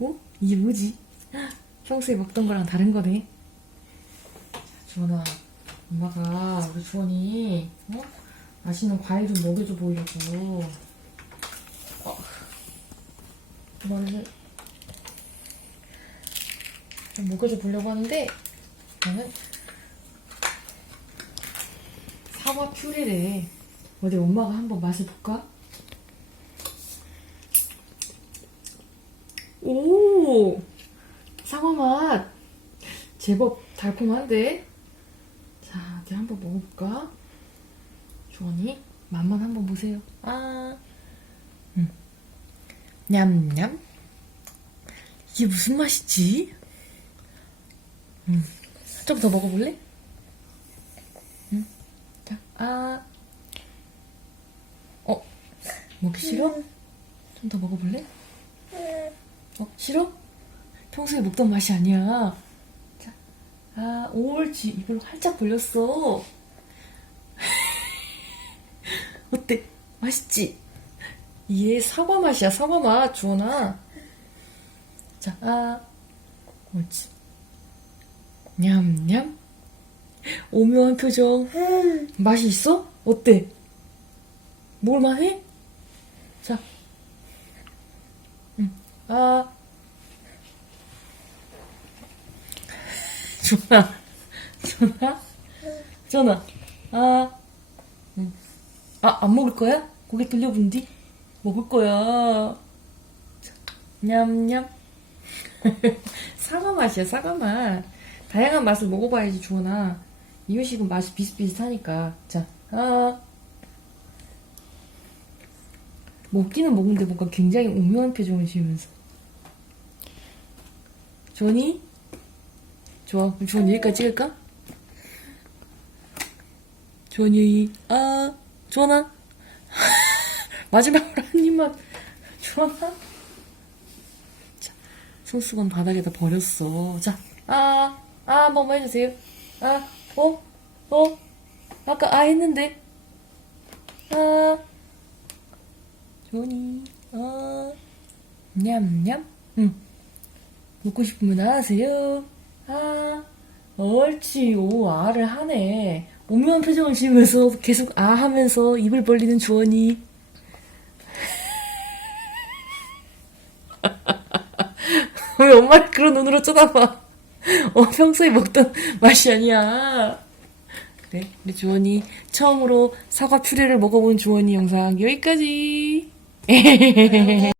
어? 이게 뭐지? 평소에 먹던 거랑 다른 거네. 자, 주원아, 엄마가 우리 주원이 어? 맛있는 과일 좀 먹여줘 보려고. 어. 이거를 좀 먹여줘 보려고 하는데 저는 사과 퓨레래. 어디 엄마가 한번 맛을 볼까? 오! 사과 맛! 제법 달콤한데? 자, 이제 한번 먹어볼까? 주원이, 맛만 한번 보세요. 아, 음. 냠냠. 이게 무슨 맛이지? 음. 좀 더 먹어볼래? 음. 자, 아. 어, 먹기 싫어? 좀더 먹어볼래? 어, 싫어? 평소에 먹던 맛이 아니야. 자, 아, 옳지. 이걸로 활짝 돌렸어. 어때? 맛있지? 이게 사과 맛이야, 사과 맛, 주원아. 자, 아, 옳지. 냠냠. 오묘한 표정. 맛이 있어? 어때? 먹을만해? 자, 아. 전화. 전화? 전화. 아. 응. 아, 안 먹을 거야? 고개 돌려본디? 먹을 거야. 자, 냠냠. 사과 맛이야, 사과 맛. 다양한 맛을 먹어봐야지, 주원아. 이유식은 맛이 비슷비슷하니까. 자, 아. 먹기는 먹는데 뭔가 굉장히 오묘한 표정을 지으면서. 주원이? 좋아. 그럼 주원이 여기까지 찍을까? 주원이, 아, 주원아? 마지막으로 한 입만. 주원아? 자, 손수건 바닥에다 버렸어. 자, 아, 아, 한 번만 해주세요. 아, 어? 어? 아까 아 했는데. 아. 주원이, 어. 냠냠. 응. 먹고 싶으면 하세요. 아, 옳지. 오, 아를 하네. 오묘한 표정을 지으면서 계속 아 하면서 입을 벌리는 주원이. 왜 엄마를 그런 눈으로 쳐다봐? 어, 평소에 먹던 맛이 아니야. 그래, 우리 주원이 처음으로 사과 퓨레를 먹어본 주원이 영상 여기까지.